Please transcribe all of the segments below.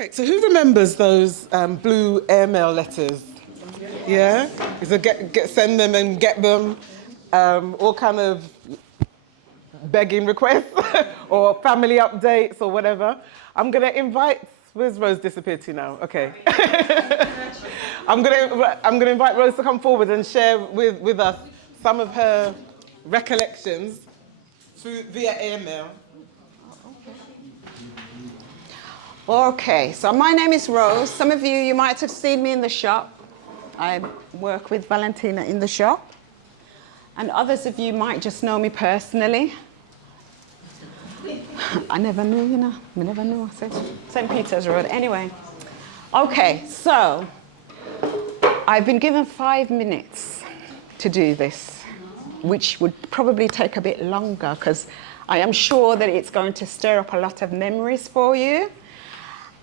Okay, so who remembers those blue airmail letters? Yeah? So send them and get them, all kind of begging requests or family updates or whatever. I'm gonna invite, where's Rose disappeared to now? Okay. I'm gonna invite Rose to come forward and share with us some of her recollections via airmail. Okay, so my name is Rose. Some of you might have seen me in the shop. I work with Valentina in the shop. And others of you might just know me personally. I never knew, you know, I never knew. I said St. Peter's Road. Anyway, okay, so I've been given 5 minutes to do this, which would probably take a bit longer because I am sure that it's going to stir up a lot of memories for you.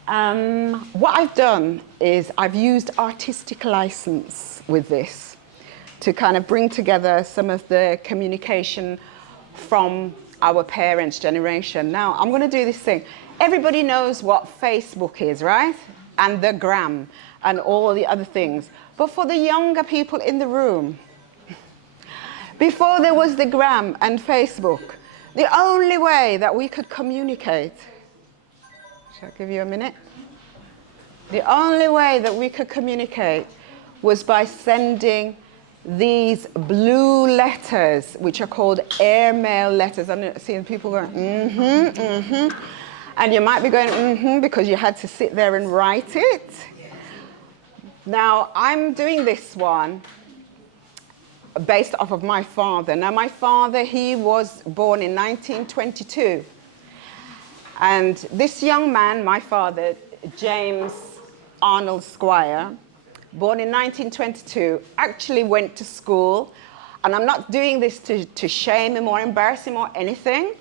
What I've done is I've used artistic license with this to kind of bring together some of the communication from our parents' generation. Now, I'm going to do this thing. Everybody knows what Facebook is, right? And the gram and all the other things. But for the younger people in the room, before there was the gram and Facebook, the only way that we could communicate, shall I give you a minute? The only way that we could communicate was by sending these blue letters, which are called airmail letters. I'm seeing people going, and you might be going, because you had to sit there and write it. Now, I'm doing this one based off of my father. Now, my father, he was born in 1922. And this young man, my father, James Arnold Squire, born in 1922, actually went to school. And I'm not doing this to shame him or embarrass him or anything.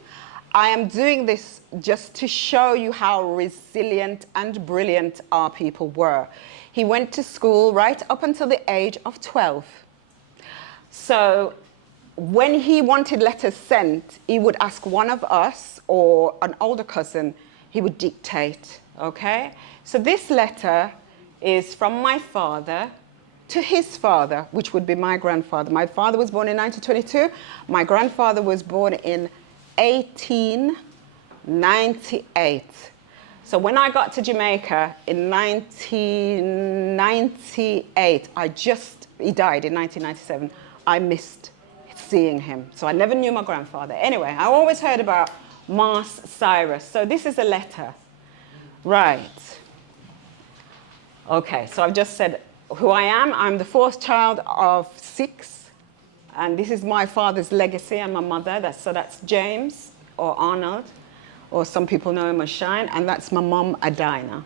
I am doing this just to show you how resilient and brilliant our people were. He went to school right up until the age of 12. So when he wanted letters sent, he would ask one of us or an older cousin, he would dictate, okay? So this letter is from my father to his father, which would be my grandfather. My father was born in 1922. My grandfather was born in 1898. So when I got to Jamaica in 1998, he died in 1997. I missed seeing him. So I never knew my grandfather. Anyway, I always heard about Mars Cyrus. So this is a letter. Right. Okay, so I've just said who I am. I'm the fourth child of 6. And this is my father's legacy and my mother. So that's James or Arnold, or some people know him as Shine. And that's my mom, Adina.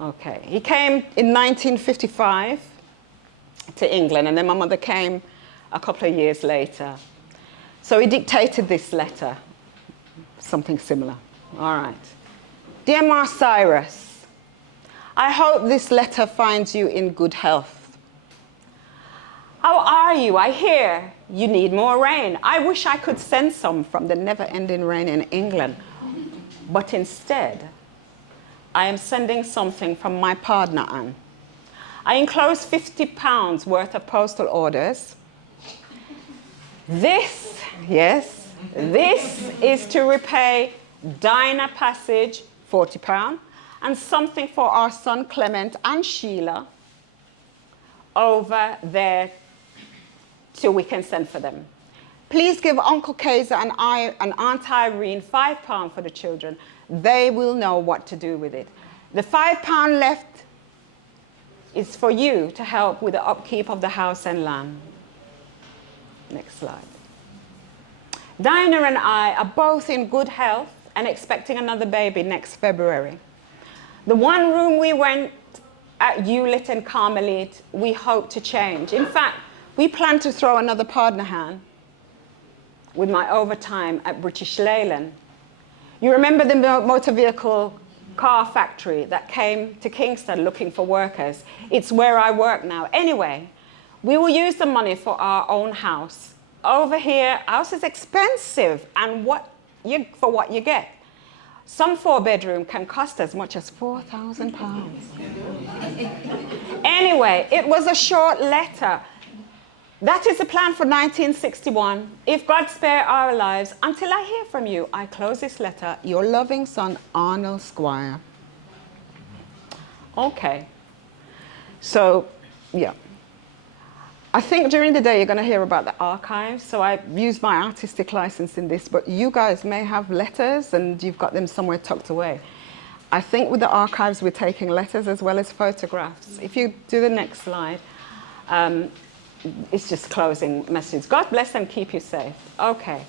Okay, he came in 1955 to England, and then my mother came a couple of years later. So he dictated this letter, something similar. All right. Dear Mars Cyrus, I hope this letter finds you in good health. How are you? I hear you need more rain. I wish I could send some from the never-ending rain in England. But instead, I am sending something from my partner, Anne. I enclose £50 worth of postal orders. This is to repay Dinah Passage, £40, and something for our son Clement and Sheila over there till we can send for them. Please give Uncle Kaiser and Aunt Irene £5 for the children. They will know what to do with it. The £5 left is for you to help with the upkeep of the house and land. Next slide. Dinah and I are both in good health and expecting another baby next February. The one room we went at Hewlett and Carmelite, we hope to change. In fact, we plan to throw another partner hand with my overtime at British Leyland. You remember the motor vehicle car factory that came to Kingston looking for workers? It's where I work now. Anyway, we will use the money for our own house. Over here, house is expensive, and for what you get. Some 4-bedroom can cost as much as £4,000. Anyway, it was a short letter. That is the plan for 1961. If God spare our lives, until I hear from you, I close this letter. Your loving son, Arnold Squire. Okay. So, yeah. I think during the day you're going to hear about the archives. So I used my artistic license in this, but you guys may have letters and you've got them somewhere tucked away. I think with the archives we're taking letters as well as photographs. If you do the next slide, it's just closing messages. God bless and keep you safe. Okay.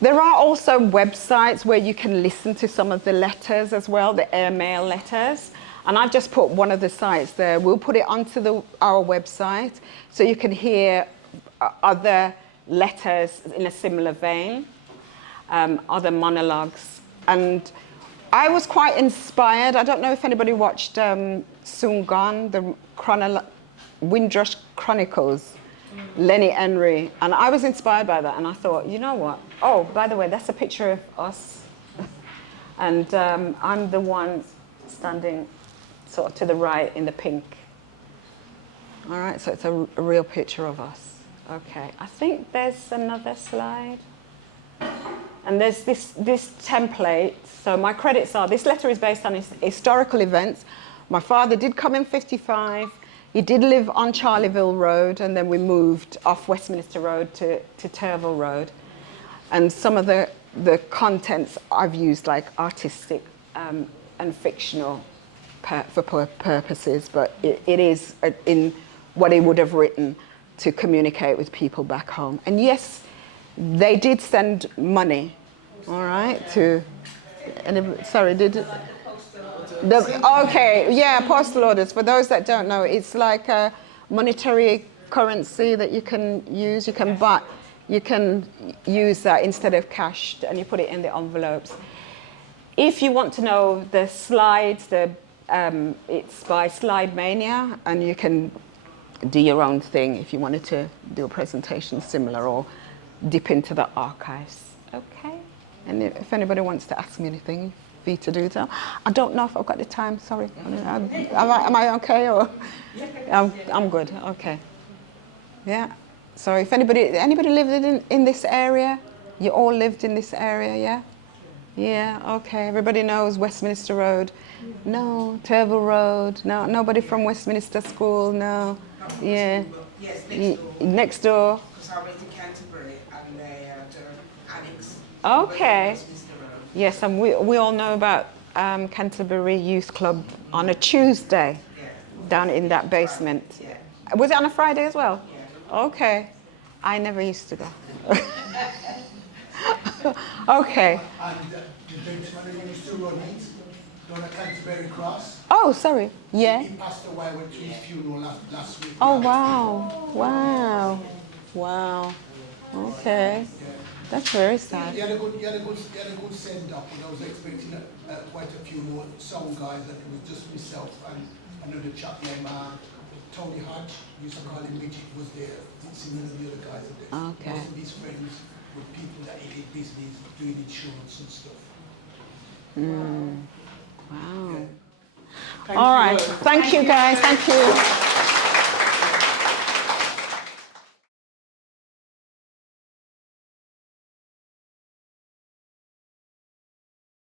There are also websites where you can listen to some of the letters as well, the airmail letters. And I've just put one of the sites there. We'll put it onto our website so you can hear other letters in a similar vein, other monologues. And I was quite inspired. I don't know if anybody watched Soon Gone, the Windrush Chronicles, Lenny Henry. And I was inspired by that. And I thought, you know what? Oh, by the way, that's a picture of us. And I'm the one standing sort of to the right in the pink. All right, so it's a real picture of us. Okay, I think there's another slide. And there's this template. So my credits are, this letter is based on historical events. My father did come in 55. He did live on Charleville Road, and then we moved off Westminster Road to Turville Road. And some of the contents I've used, like artistic and fictional for purposes, but it is in what he would have written to communicate with people back home. And yes, they did send money, all right, to, sorry, okay, yeah, postal orders. For those that don't know, it's like a monetary currency that you can use. You can use that instead of cash, and you put it in the envelopes. If you want to know the slides, it's by Slide Mania, and you can do your own thing if you wanted to do a presentation similar or dip into the archives. Okay. And if anybody wants to ask me anything, free to do so. I don't know if I've got the time. Sorry. Am I okay or? I'm good. Okay. Yeah. So if anybody lived in this area, you all lived in this area, yeah? Yeah, okay. Everybody knows Westminster Road. No, Turville Road. No, nobody from Westminster School. No. Yeah. Yes, next door. Because I went to Canterbury and they annex. Okay. Yes, and we all know about Canterbury Youth Club on a Tuesday, down in that basement. Yeah. Was it on a Friday as well? Yeah. Okay. I never used to go. Okay. And the gentleman who used to run it, down at Canterbury Cross. Oh, sorry. Yeah. He passed away. I went to his funeral last week. Oh, wow. Wow. Wow. Okay. Yeah. That's very sad. He had a good send-up, and I was expecting quite a few more song guys, and it was just myself and another chap named Tony Hodge. We used to call him Midget, was there. Similar to the other guys are there. Okay. Most of his friends were people that he did business, doing insurance and stuff. Mm. Wow. Yeah. All right. Thank you, guys. Thank you.